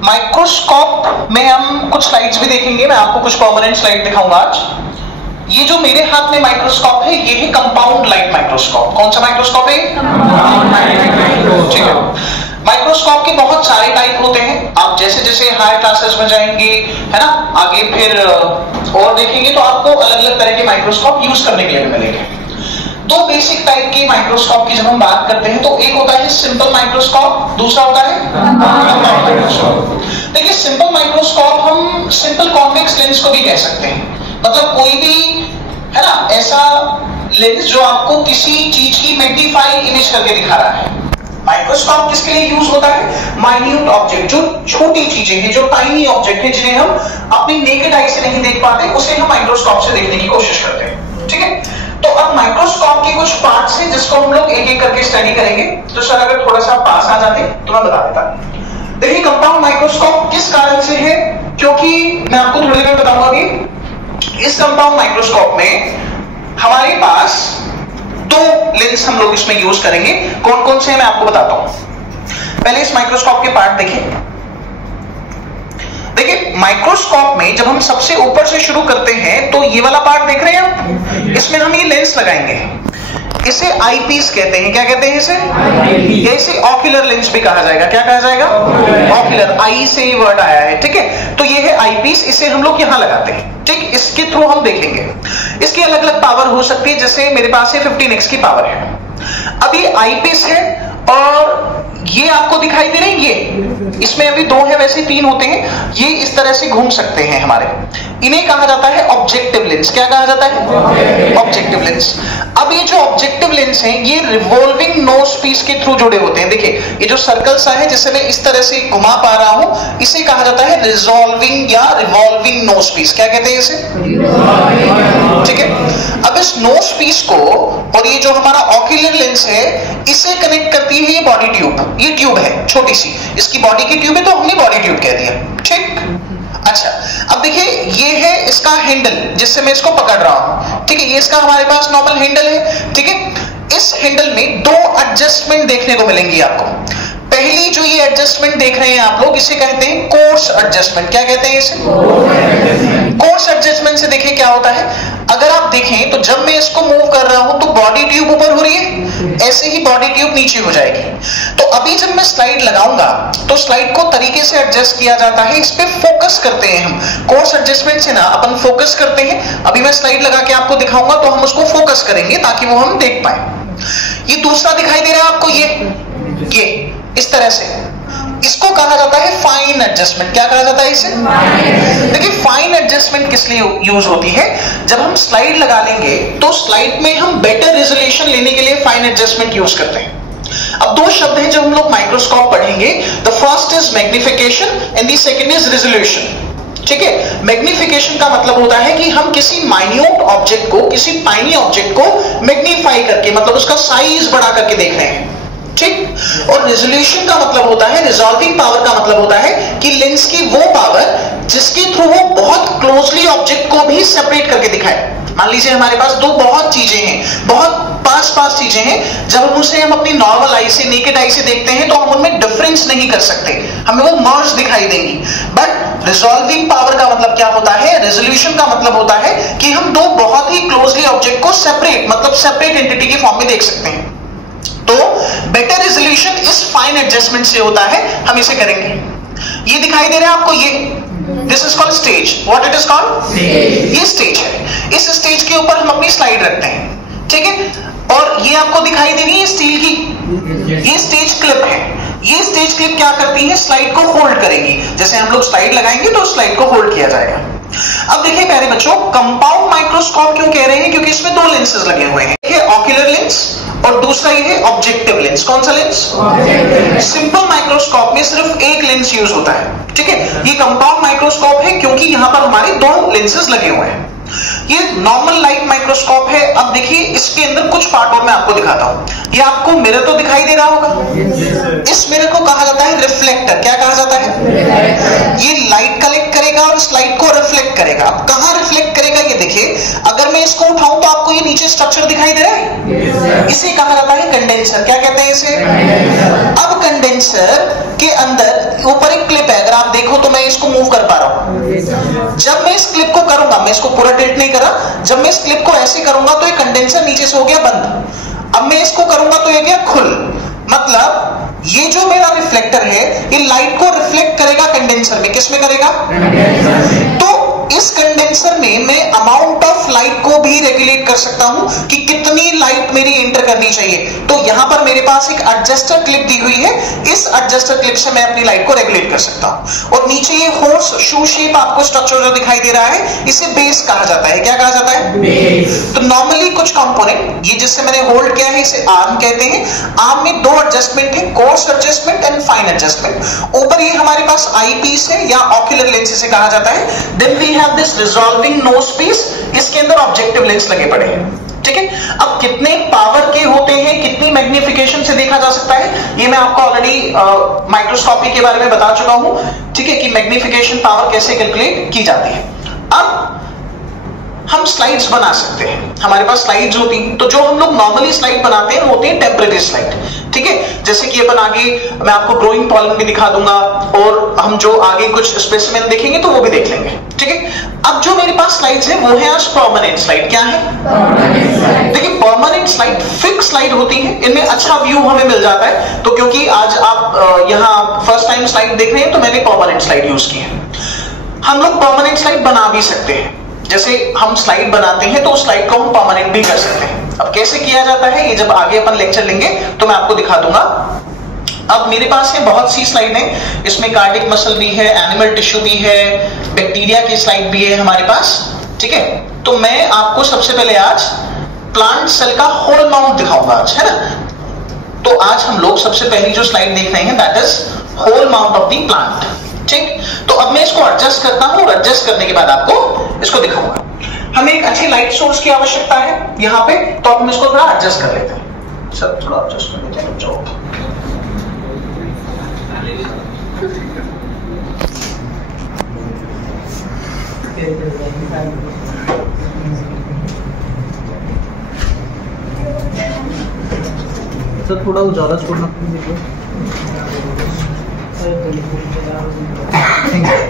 Microscope में हम कुछ स्लाइड्स भी देखेंगे, मैं आपको कुछ परमानेंट स्लाइड दिखाऊंगा आज। ये जो मेरे हाथ में माइक्रोस्कोप है ये है कंपाउंड लाइट माइक्रोस्कोप। कौन सा माइक्रोस्कोप है? ठीक है। माइक्रोस्कोप के बहुत सारे टाइप होते हैं, आप जैसे जैसे हायर क्लासेस में जाएंगे, है ना, आगे फिर और देखेंगे तो आपको अलग अलग तरह के माइक्रोस्कोप यूज करने के लिए भी मिलेंगे। दो बेसिक टाइप के माइक्रोस्कोप की जब हम बात करते हैं तो एक होता है सिंपल माइक्रोस्कोप, दूसरा होता है कंपाउंड माइक्रोस्कोप। देखिए सिंपल माइक्रोस्कोप हम सिंपल कॉन्वेक्स लेंस को भी कह सकते हैं, मतलब कोई भी, है ना, ऐसा लेंस जो आपको किसी चीज की मैग्नीफाइड इमेज करके दिखा रहा है। माइक्रोस्कोप किसके लिए यूज होता है? माइन्यूट ऑब्जेक्ट, जो छोटी चीजें हैं, जो टाइनी ऑब्जेक्ट है, जिन्हें हम अपनी नेकेड आई से नहीं देख पाते, उसे हम माइक्रोस्कोप से देखने की कोशिश करते हैं। ठीक है, तो अब माइक्रोस्कोप के कुछ पार्ट्स हैं जिसको हम लोग एक एक करके स्टडी करेंगे। तो सर अगर थोड़ा सा पास आ जाते तो मैं बता देता। देखिए कंपाउंड माइक्रोस्कोप किस कारण से है, क्योंकि मैं आपको थोड़ी देर में बताऊंगा कि इस कंपाउंड माइक्रोस्कोप में हमारे पास दो लेंस हम लोग इसमें यूज करेंगे। कौन कौन से हैं मैं आपको बताता हूं। पहले इस माइक्रोस्कोप के पार्ट देखिए। देखिए माइक्रोस्कोप में जब हम सबसे ऊपर से शुरू करते हैं तो ये वाला पार्ट देख रहे हैं आप, इसमें हम ये लेंस लगाएंगे, इसे आईपीस कहते हैं। क्या कहते हैं इसे? या इसे ऑक्यूलर लेंस भी कहा जाएगा। क्या कहा जाएगा? ऑक्यूलर, आई से ये वर्ड आया है। ठीक है, तो ये है आईपीस, इसे हम लोग यहां लगाते हैं। ठीक, इसके थ्रू हम देखेंगे। इसकी अलग अलग पावर हो सकती है, जैसे मेरे पास है 15x की पावर है। अब ये आईपीस है और ये आपको दिखाई दे रहे हैं, ये इसमें अभी दो है, वैसे तीन होते हैं, ये इस तरह से घूम सकते हैं हमारे, इन्हें कहा जाता है ऑब्जेक्टिव लेंस। क्या कहा जाता है? Objective lens. अब ये जो ऑब्जेक्टिव लेंस हैं ये रिवॉल्विंग नोज पीस के थ्रू जुड़े होते हैं। देखिए ये जो सर्कल सा है जिसे मैं इस तरह से घुमा पा रहा हूं, इसे कहा जाता है रिजॉल्विंग या रिवॉल्विंग नोज पीस। क्या कहते हैं इसे? ठीक है, अब इस नोज पीस को और ये जो हमारा ऑक्यूलर लेंस है इसे कनेक्ट करती है ये बॉडी ट्यूब। ये ट्यूब है छोटी सी, इसकी बॉडी की ट्यूब है तो हमने बॉडी ट्यूब कह दिया। ठीक, अच्छा अब देखिए ये है इसका हैंडल जिससे मैं इसको पकड़ रहा हूं। ठीक है, ये इसका हमारे पास नॉर्मल हैंडल है। ठीक है, इस हैंडल में दो एडजस्टमेंट देखने को मिलेंगी आपको। पहली जो ये एडजस्टमेंट देख रहे हैं आप लोग, इसे कहते हैं कोर्स एडजस्टमेंट। क्या कहते हैं इसे? कोर्स एडजस्टमेंट से देखिए क्या होता है, अगर आप देखें तो जब मैं इसको मूव कर रहा हूं तो बॉडी ट्यूब ऊपर हो रही है, ऐसे ही बॉडी ट्यूब नीचे हो जाएगी। तो अभी जब मैं स्लाइड लगाऊंगा तो स्लाइड को तरीके से एडजस्ट किया जाता है, इस पे फोकस करते हैं हम। कोर्स एडजस्टमेंट से ना अपन फोकस करते हैं। अभी मैं स्लाइड लगा के आपको दिखाऊंगा तो हम उसको फोकस करेंगे ताकि वो हम देख पाए। ये दूसरा दिखाई दे रहा है आपको, ये इस तरह से, इसको कहा जाता है फाइन एडजस्टमेंट। क्या कहा जाता है इसे? देखिए फाइन एडजस्टमेंट किस लिए यूज होती है, जब हम स्लाइड लगा लेंगे तो स्लाइड में हम बेटर रेजोल्यूशन लेने के लिए फाइन एडजस्टमेंट यूज करते हैं। अब दो शब्द हैं जब हम लोग माइक्रोस्कोप पढ़ेंगे, the first is magnification and the second is resolution. ठीक है, मैग्निफिकेशन का मतलब होता है कि हम किसी माइन्यूट ऑब्जेक्ट को, किसी टाइनी ऑब्जेक्ट को मैग्नीफाई करके, मतलब उसका साइज बढ़ा करके देख रहे हैं। ठीक, और रेजोल्यूशन का मतलब होता है, रिजॉल्विंग पावर का मतलब होता है कि लेंस की वो पावर जिसके थ्रू वो बहुत क्लोजली ऑब्जेक्ट को भी सेपरेट करके दिखाए। मान लीजिए हमारे पास दो बहुत चीजें हैं, बहुत पास चीजें हैं, जब हम उसे हम अपनी नॉर्मल आई से, नेकेड आई से देखते हैं तो हम उनमें डिफरेंस नहीं कर सकते, हमें वो मर्ज दिखाई देंगी। बट रिजॉल्विंग पावर का मतलब क्या होता है, रेजोल्यूशन का मतलब होता है कि हम दो बहुत ही क्लोजली ऑब्जेक्ट को सेपरेट, मतलब सेपरेट एंटिटी की फॉर्म में देख सकते हैं। तो बेटर रेजोल्यूशन इस फाइन एडजस्टमेंट से होता है, हम इसे करेंगे। ये दिखाई दे रहा है आपको, ये this is called stage. What it is called? ये स्टेज है। इस स्टेज के ऊपर हम अपनी स्लाइड रखते हैं। ठीक है, और ये आपको दिखाई दे रही है स्टील की, ये स्टेज क्लिप है। ये स्टेज क्लिप क्या करती है, स्लाइड को होल्ड करेगी। जैसे हम लोग स्लाइड लगाएंगे तो स्लाइड को होल्ड किया जाएगा। अब देखिए प्यारे बच्चों, कंपाउंड माइक्रोस्कोप क्यों कह रहे हैं, क्योंकि इसमें दो लेंसेज लगे हुए हैं, ये ऑक्यूलर लेंस और दूसरा ये है ऑब्जेक्टिव लेंस। कौन सा लेंस? सिंपल माइक्रोस्कोप में सिर्फ एक लेंस यूज होता है। ठीक है, ये कंपाउंड माइक्रोस्कोप है क्योंकि यहां पर हमारे दो लेंसेज लगे हुए हैं। ये नॉर्मल लाइट माइक्रोस्कोप है। अब देखिए इसके अंदर कुछ पार्ट और मैं आपको दिखाता हूं। ये आपको मिरर तो दिखाई दे रहा होगा, इस मिरर को कहा जाता है रिफ्लेक्टर। क्या कहा जाता है? ये लाइट कलेक्ट करेगा और इस लाइट को रिफ्लेक्ट करेगा। अब कहां रिफ्लेक्ट करेगा ये देखिए, अगर मैं इसको उठाऊं तो आपको ये नीचे स्ट्रक्चर दिखाई दे रहा है, इसे कहा जाता है कंडेंसर। क्या कहते हैं इसे? अब कंडेंसर के अंदर ऊपर एक क्लिप है, अगर आप इसको मूव कर पा रहा हूं? जब मैं इस क्लिप को करूंगा, मैं इसको पूरा टिल्ट नहीं करा, जब मैं इस क्लिप को ऐसे करूंगा तो ये कंडेंसर नीचे से हो गया बंद। अब मैं इसको करूंगा तो ये गया खुल। मतलब ये जो मेरा रिफ्लेक्टर है ये लाइट को रिफ्लेक्ट करेगा कंडेंसर में। किस में करेगा? तो इस कंडेंसर में मैं अमाउंट ऑफ लाइट को भी रेगुलेट कर सकता हूं कि कितनी लाइट मेरी एंटर करनी चाहिए। तो यहां पर मेरे पास एक एडजस्टर क्लिप दी हुई है, इस एडजस्टर क्लिप से मैं अपनी लाइट को रेगुलेट कर सकता हूं। और नीचे ये हॉर्स शू शेप आपको स्ट्रक्चर जो दिखाई दे रहा है इसे बेस कहा जाता है। क्या कहा जाता है? बेस। तो नॉर्मली कुछ कंपोनेंट, ये जिससे मैंने होल्ड किया है इसे आर्म कहते हैं। आर्म में दो एडजस्टमेंट है, course adjustment and fine adjustment. ऊपर ये हमारे पास आई पीस है या ऑक्यूलर लेंस इसे कहा जाता है। Then we have this resolving nosepiece, इसके अंदर ऑब्जेक्टिव लेंस लगे पड़े हैं। ठीक है, अब कितने पावर के होते हैं, कितनी मैग्निफिकेशन से देखा जा सकता है, ये मैं आपको ऑलरेडी माइक्रोस्कोपी के बारे में बता चुका हूं। ठीक है, कि मैग्निफिकेशन पावर कैसे कैलकुलेट की जाती है। अब हम स्लाइड्स बना सकते हैं, हमारे पास स्लाइड्स होती हैं। तो जो हम लोग नॉर्मली स्लाइड बनाते हैं वो होती है टेम्परेरी स्लाइड। ठीक है, जैसे कि अपन आगे मैं आपको ग्रोइंग पॉलन भी दिखा दूंगा और हम जो आगे कुछ स्पेसिमेन देखेंगे तो वो भी देख लेंगे। ठीक है, अब जो मेरे पास स्लाइड्स है वो है आज परमानेंट स्लाइड। क्या है? देखिए, परमानेंट स्लाइड फिक्स स्लाइड होती है, इनमें अच्छा व्यू हमें मिल जाता है। तो क्योंकि आज आप यहाँ फर्स्ट टाइम स्लाइड देख रहे हैं तो मैंने परमानेंट स्लाइड यूज की है। हम लोग परमानेंट स्लाइड बना भी सकते हैं, जैसे हम स्लाइड बनाते हैं तो उस स्लाइड को हम परमानेंट भी कर सकते हैं। अब कैसे किया जाता है ये जब आगे अपन लेक्चर लेंगे तो मैं आपको दिखा दूंगा। अब मेरे पास है बहुत सी स्लाइड है, इसमें कार्डिक मसल भी है, एनिमल टिश्यू भी है, बैक्टीरिया की स्लाइड भी है हमारे पास। ठीक है, तो मैं आपको सबसे पहले आज प्लांट सेल का होल माउंट दिखाऊंगा आज, है ना। तो आज हम लोग सबसे पहली जो स्लाइड देख रहे हैं that is whole mount of the plant. ठीक, तो अब मैं इसको एडजस्ट करता हूं और एडजस्ट करने के बाद आपको इसको दिखाऊंगा। हमें एक अच्छी लाइट सोर्स की आवश्यकता है यहां पे, तो हम इसको थोड़ा एडजस्ट कर लेते हैं। सर थोड़ा एडजस्ट कर लेते हैं। जाओ सर थोड़ा उजाला छोड़ना।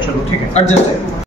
चलो ठीक है, एडजस्ट है।